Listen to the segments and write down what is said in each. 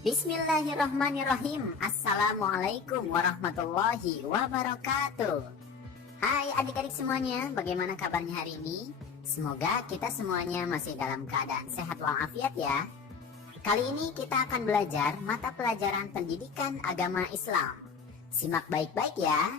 Bismillahirrahmanirrahim. Assalamualaikum warahmatullahi wabarakatuh. Hai adik-adik semuanya, bagaimana kabarnya hari ini? Semoga kita semuanya masih dalam keadaan sehat walafiat ya. Kali ini kita akan belajar mata pelajaran pendidikan agama Islam. Simak baik-baik ya.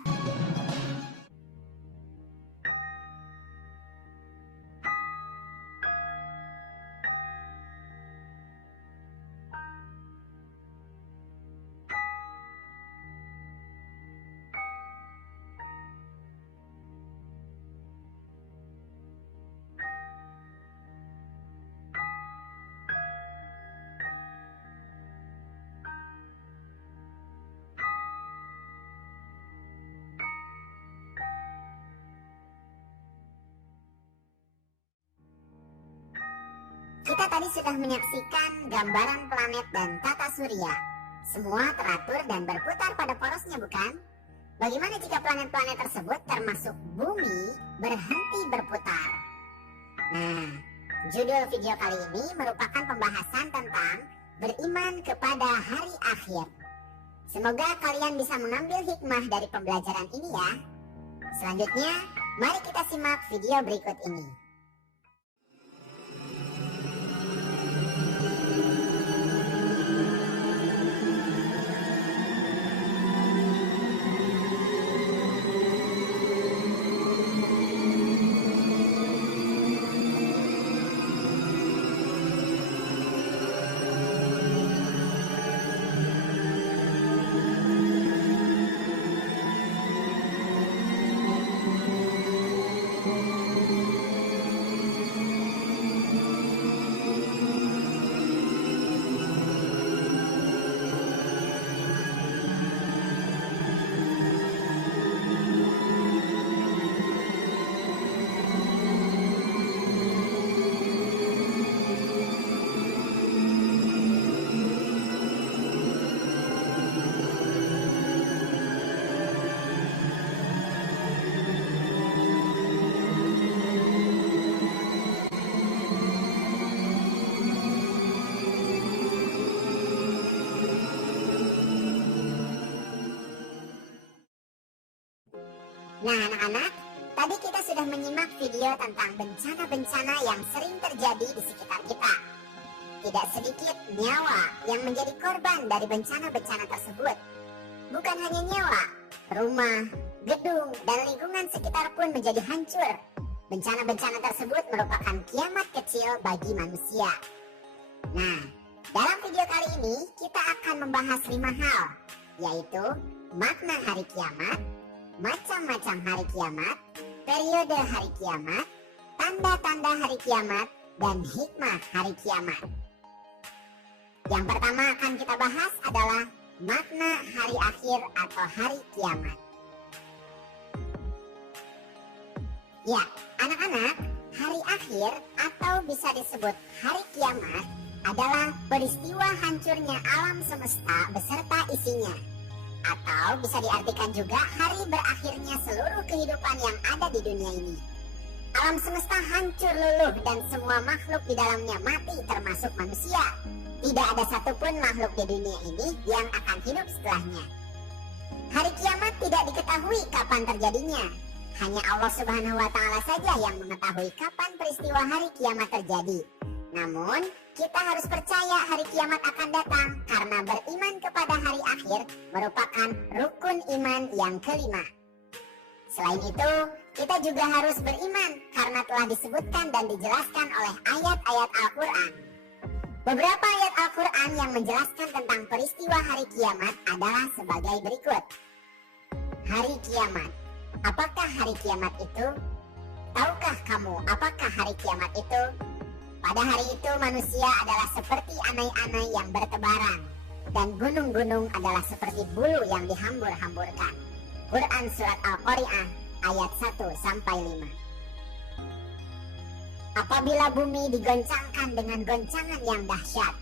Kita tadi sudah menyaksikan gambaran planet dan tata surya. Semua teratur dan berputar pada porosnya, bukan? Bagaimana jika planet-planet tersebut termasuk bumi berhenti berputar? Nah, judul video kali ini merupakan pembahasan tentang beriman kepada hari akhir. Semoga kalian bisa mengambil hikmah dari pembelajaran ini ya. Selanjutnya, mari kita simak video berikut ini. Nah anak-anak, tadi kita sudah menyimak video tentang bencana-bencana yang sering terjadi di sekitar kita. Tidak sedikit nyawa yang menjadi korban dari bencana-bencana tersebut. Bukan hanya nyawa, rumah, gedung, dan lingkungan sekitar pun menjadi hancur. Bencana-bencana tersebut merupakan kiamat kecil bagi manusia. Nah, dalam video kali ini kita akan membahas 5 hal, yaitu makna hari kiamat, macam-macam hari kiamat, periode hari kiamat, tanda-tanda hari kiamat, dan hikmah hari kiamat. Yang pertama akan kita bahas adalah makna hari akhir atau hari kiamat. Ya, anak-anak, hari akhir atau bisa disebut hari kiamat adalah peristiwa hancurnya alam semesta beserta isinya. Atau bisa diartikan juga hari berakhirnya seluruh kehidupan yang ada di dunia ini. Alam semesta hancur luluh dan semua makhluk di dalamnya mati termasuk manusia. Tidak ada satupun makhluk di dunia ini yang akan hidup setelahnya. Hari kiamat tidak diketahui kapan terjadinya. Hanya Allah Subhanahu wa Ta'ala saja yang mengetahui kapan peristiwa hari kiamat terjadi. Namun, kita harus percaya hari kiamat akan datang karena beriman kepada hari akhir merupakan rukun iman yang kelima. Selain itu, kita juga harus beriman karena telah disebutkan dan dijelaskan oleh ayat-ayat Al-Quran. Beberapa ayat Al-Quran yang menjelaskan tentang peristiwa hari kiamat adalah sebagai berikut. Hari kiamat. Apakah hari kiamat itu? Tahukah kamu apakah hari kiamat itu? Pada hari itu manusia adalah seperti anai-anai yang bertebaran, dan gunung-gunung adalah seperti bulu yang dihambur-hamburkan. Quran Surat Al-Qari'ah ayat 1-5. Apabila bumi digoncangkan dengan goncangan yang dahsyat,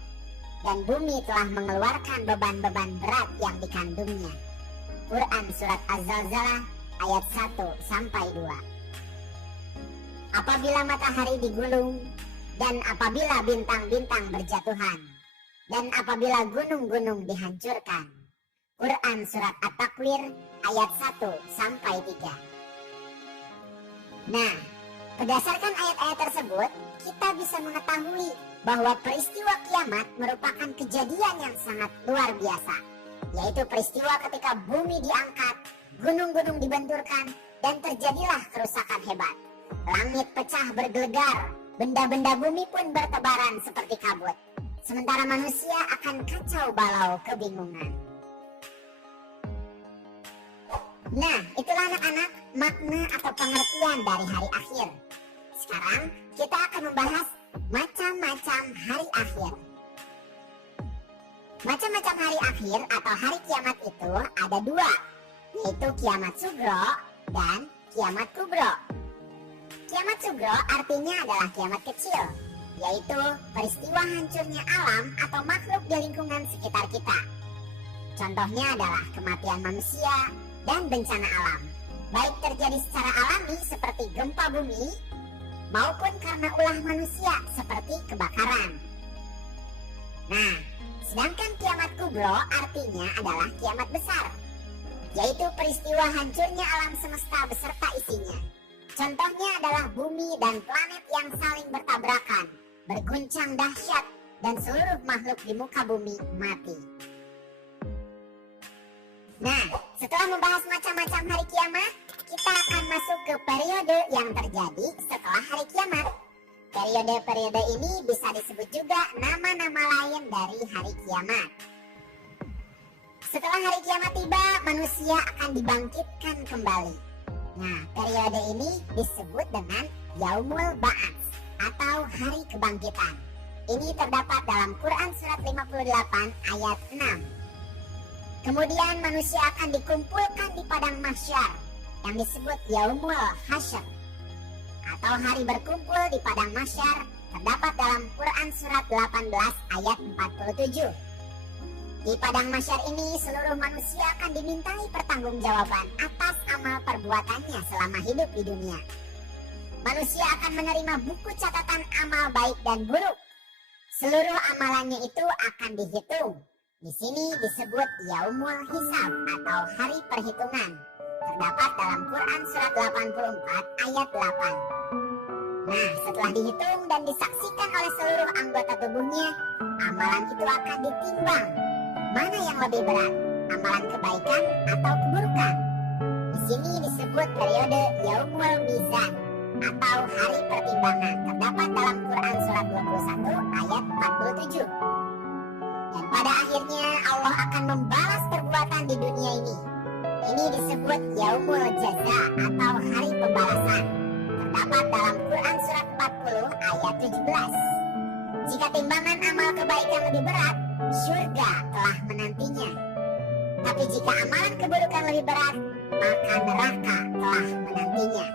dan bumi telah mengeluarkan beban-beban berat yang dikandungnya. Quran Surat Az-Zalzalah ayat 1-2. Apabila matahari digulung, dan apabila bintang-bintang berjatuhan, dan apabila gunung-gunung dihancurkan. Quran Surat At-Takwir ayat 1-3. Nah, berdasarkan ayat-ayat tersebut, kita bisa mengetahui bahwa peristiwa kiamat merupakan kejadian yang sangat luar biasa, yaitu peristiwa ketika bumi diangkat, gunung-gunung dibenturkan, dan terjadilah kerusakan hebat. Langit pecah bergelegar, benda-benda bumi pun bertebaran seperti kabut. Sementara manusia akan kacau balau kebingungan. Nah, itulah anak-anak makna atau pengertian dari hari akhir. Sekarang kita akan membahas macam-macam hari akhir. Macam-macam hari akhir atau hari kiamat itu ada dua, yaitu kiamat sugro dan kiamat kubro. Kiamat sugro artinya adalah kiamat kecil, yaitu peristiwa hancurnya alam atau makhluk di lingkungan sekitar kita. Contohnya adalah kematian manusia dan bencana alam, baik terjadi secara alami seperti gempa bumi, maupun karena ulah manusia seperti kebakaran. Nah, sedangkan kiamat kubro artinya adalah kiamat besar, yaitu peristiwa hancurnya alam semesta beserta isinya. Contohnya adalah bumi dan planet yang saling bertabrakan, berguncang dahsyat, dan seluruh makhluk di muka bumi mati. Nah, setelah membahas macam-macam hari kiamat, kita akan masuk ke periode yang terjadi setelah hari kiamat. Periode-periode ini bisa disebut juga nama-nama lain dari hari kiamat. Setelah hari kiamat tiba, manusia akan dibangkitkan kembali. Nah, periode ini disebut dengan Yaumul Ba'ats atau hari kebangkitan. Ini terdapat dalam Quran Surat 58 ayat 6. Kemudian manusia akan dikumpulkan di padang mahsyar yang disebut Yaumul Hasyr atau hari berkumpul di padang mahsyar, terdapat dalam Quran Surat 18 ayat 47. Di padang mahsyar ini seluruh manusia akan dimintai pertanggungjawaban atas amal perbuatannya selama hidup di dunia. Manusia akan menerima buku catatan amal baik dan buruk. Seluruh amalannya itu akan dihitung. Di sini disebut Yaumul Hisab atau hari perhitungan. Terdapat dalam Quran Surat 84 ayat 8. Nah, setelah dihitung dan disaksikan oleh seluruh anggota tubuhnya, amalan itu akan ditimbang. Mana yang lebih berat, amalan kebaikan atau keburukan? Di sini disebut periode Yaumul Mizan atau hari pertimbangan. Terdapat dalam Quran Surat 21 ayat 47. Dan pada akhirnya Allah akan membalas perbuatan di dunia ini. Ini disebut Yaumul Jaza atau hari pembalasan. Terdapat dalam Quran Surat 40 ayat 17. Jika timbangan amal kebaikan lebih berat, surga telah menantinya. Tapi jika amalan keburukan lebih berat, maka neraka telah menantinya.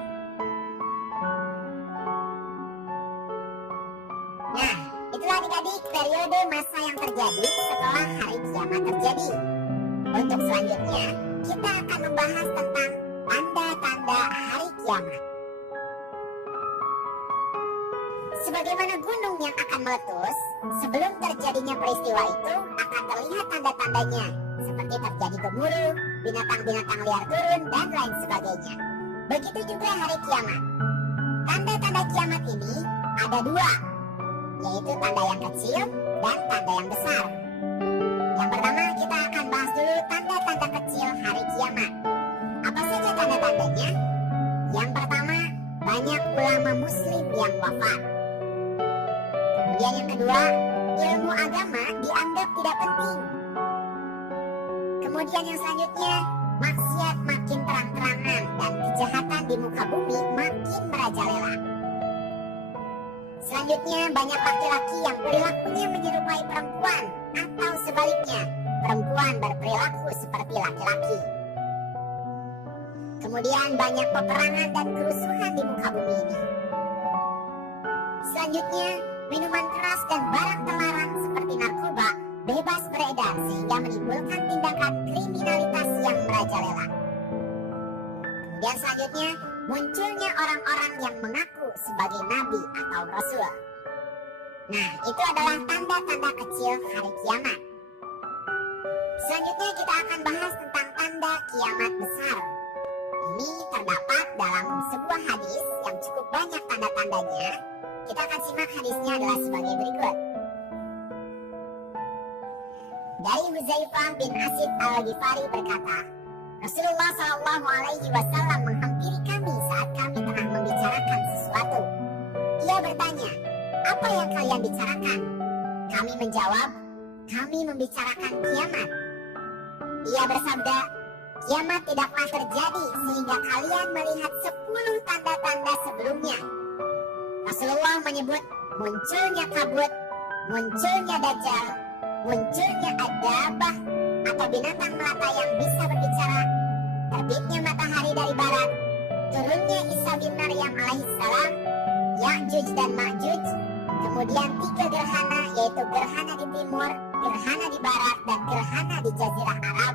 Nah, itulah adik-adik periode masa yang terjadi setelah hari kiamat terjadi. Untuk selanjutnya, kita akan membahas tentang tanda-tanda hari kiamat. Sebagaimana gunung yang akan meletus, sebelum terjadinya peristiwa itu akan terlihat tanda-tandanya, seperti terjadi gemuruh, binatang-binatang liar turun, dan lain sebagainya. Begitu juga hari kiamat. Tanda-tanda kiamat ini ada dua, yaitu tanda yang kecil dan tanda yang besar. Yang pertama kita akan bahas dulu tanda-tanda kecil hari kiamat. Apa saja tanda-tandanya? Yang pertama, banyak ulama muslim yang wafat. Kemudian yang kedua, ilmu agama dianggap tidak penting. Kemudian yang selanjutnya, maksiat makin terang-terangan dan kejahatan di muka bumi makin merajalela. Selanjutnya, banyak laki-laki yang perilakunya menyerupai perempuan atau sebaliknya, perempuan berperilaku seperti laki-laki. Kemudian banyak peperangan dan kerusuhan di muka bumi ini. Selanjutnya, minuman keras dan barang terlarang seperti narkoba bebas beredar sehingga menimbulkan tindakan kriminalitas yang merajalela. Kemudian selanjutnya, munculnya orang-orang yang mengaku sebagai nabi atau rasul. Nah, itu adalah tanda-tanda kecil hari kiamat. Selanjutnya kita akan bahas tentang tanda kiamat besar. Ini terdapat dalam sebuah hadis yang cukup banyak tanda-tandanya. Kita akan simak hadisnya adalah sebagai berikut. Dari Huzaifah bin Asid al-Ghifari berkata, Rasulullah SAW menghampiri kami saat kami tengah membicarakan sesuatu. Ia bertanya, apa yang kalian bicarakan? Kami menjawab, kami membicarakan kiamat. Ia bersabda, kiamat tidaklah terjadi sehingga kalian melihat 10 tanda-tanda sebelumnya. Rasulullah menyebut munculnya kabut, munculnya dajjal, munculnya adabah atau binatang melata yang bisa berbicara, terbitnya matahari dari barat, turunnya Isa bin Maryam alaihissalam, Ya'juj dan Ma'juj, kemudian 3 gerhana yaitu gerhana di timur, gerhana di barat, dan gerhana di Jazirah Arab.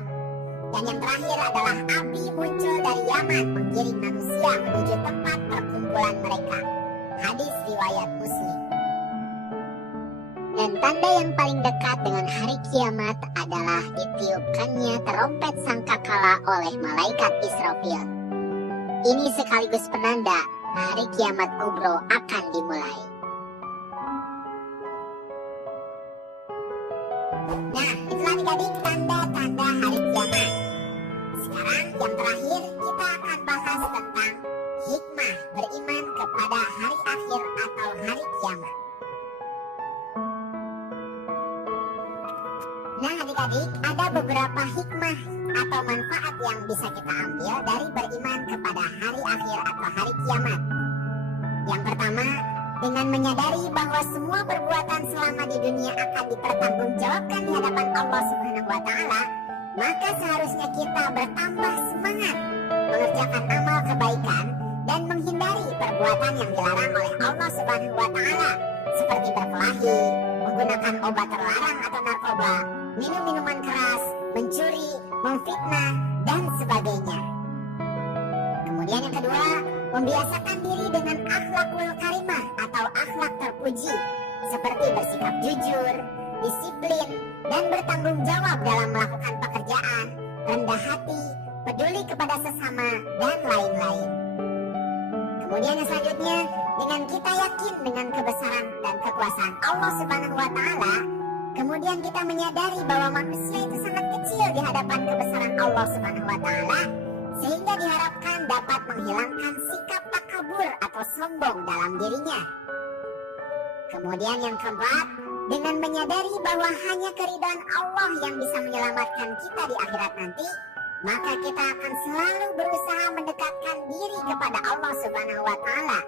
Dan yang terakhir adalah api muncul dari Yaman menggiring manusia menuju tempat perkumpulan mereka. Hadis riwayat Muslim. Dan tanda yang paling dekat dengan hari kiamat adalah ditiupkannya terompet sangkakala oleh malaikat Israfil. Ini sekaligus penanda hari kiamat kubro akan dimulai. Nah, itulah adik-adik tanda-tanda hari kiamat. Sekarang yang terakhir kita akan bahas tentang hikmah beriman kepada hari akhir atau hari kiamat. Nah adik-adik, ada beberapa hikmah atau manfaat yang bisa kita ambil dari beriman kepada hari akhir atau hari kiamat. Yang pertama, dengan menyadari bahwa semua perbuatan selama di dunia akan dipertanggungjawabkan di hadapan Allah Subhanahu wa Ta'ala, maka seharusnya kita bertambah semangat mengerjakan amal kebaikan dan menghindari perbuatan yang dilarang oleh Allah Subhanahu wa Ta'ala, seperti berkelahi, menggunakan obat terlarang atau narkoba, minum minuman keras, mencuri, memfitnah, dan sebagainya. Kemudian yang kedua, membiasakan diri dengan akhlakul karimah atau akhlak terpuji, seperti bersikap jujur, disiplin, dan bertanggung jawab dalam melakukan pekerjaan, rendah hati, peduli kepada sesama, dan lain-lain. Kemudian yang selanjutnya, dengan kita yakin dengan kebesaran dan kekuasaan Allah Subhanahu wa Ta'ala, kemudian kita menyadari bahwa manusia itu sangat kecil di hadapan kebesaran Allah Subhanahu wa Ta'ala, sehingga diharapkan dapat menghilangkan sikap takabur atau sombong dalam dirinya. Kemudian yang keempat, dengan menyadari bahwa hanya keridhaan Allah yang bisa menyelamatkan kita di akhirat nanti, maka kita akan selalu berusaha mendekatkan diri kepada Allah Subhanahu wa Ta'ala,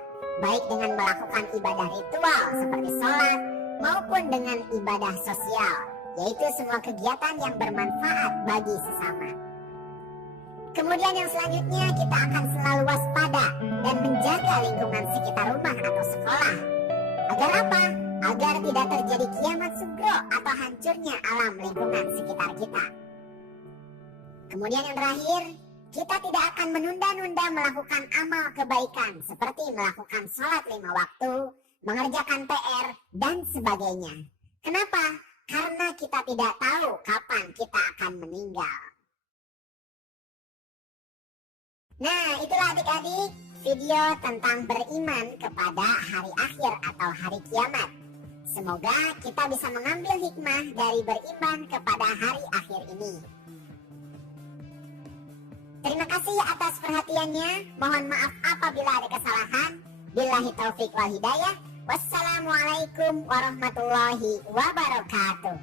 baik dengan melakukan ibadah ritual seperti sholat maupun dengan ibadah sosial, yaitu semua kegiatan yang bermanfaat bagi sesama. Kemudian yang selanjutnya, kita akan selalu waspada dan menjaga lingkungan sekitar rumah atau sekolah. Agar apa? Agar tidak terjadi kiamat sugro atau hancurnya alam lingkungan sekitar kita. Kemudian yang terakhir, kita tidak akan menunda-nunda melakukan amal kebaikan seperti melakukan sholat 5 waktu, mengerjakan PR, dan sebagainya. Kenapa? Karena kita tidak tahu kapan kita akan meninggal. Nah, itulah adik-adik video tentang beriman kepada hari akhir atau hari kiamat. Semoga kita bisa mengambil hikmah dari beriman kepada hari akhir ini. Terima kasih atas perhatiannya. Mohon maaf apabila ada kesalahan. Billahi taufik wal hidayah. Wassalamualaikum warahmatullahi wabarakatuh.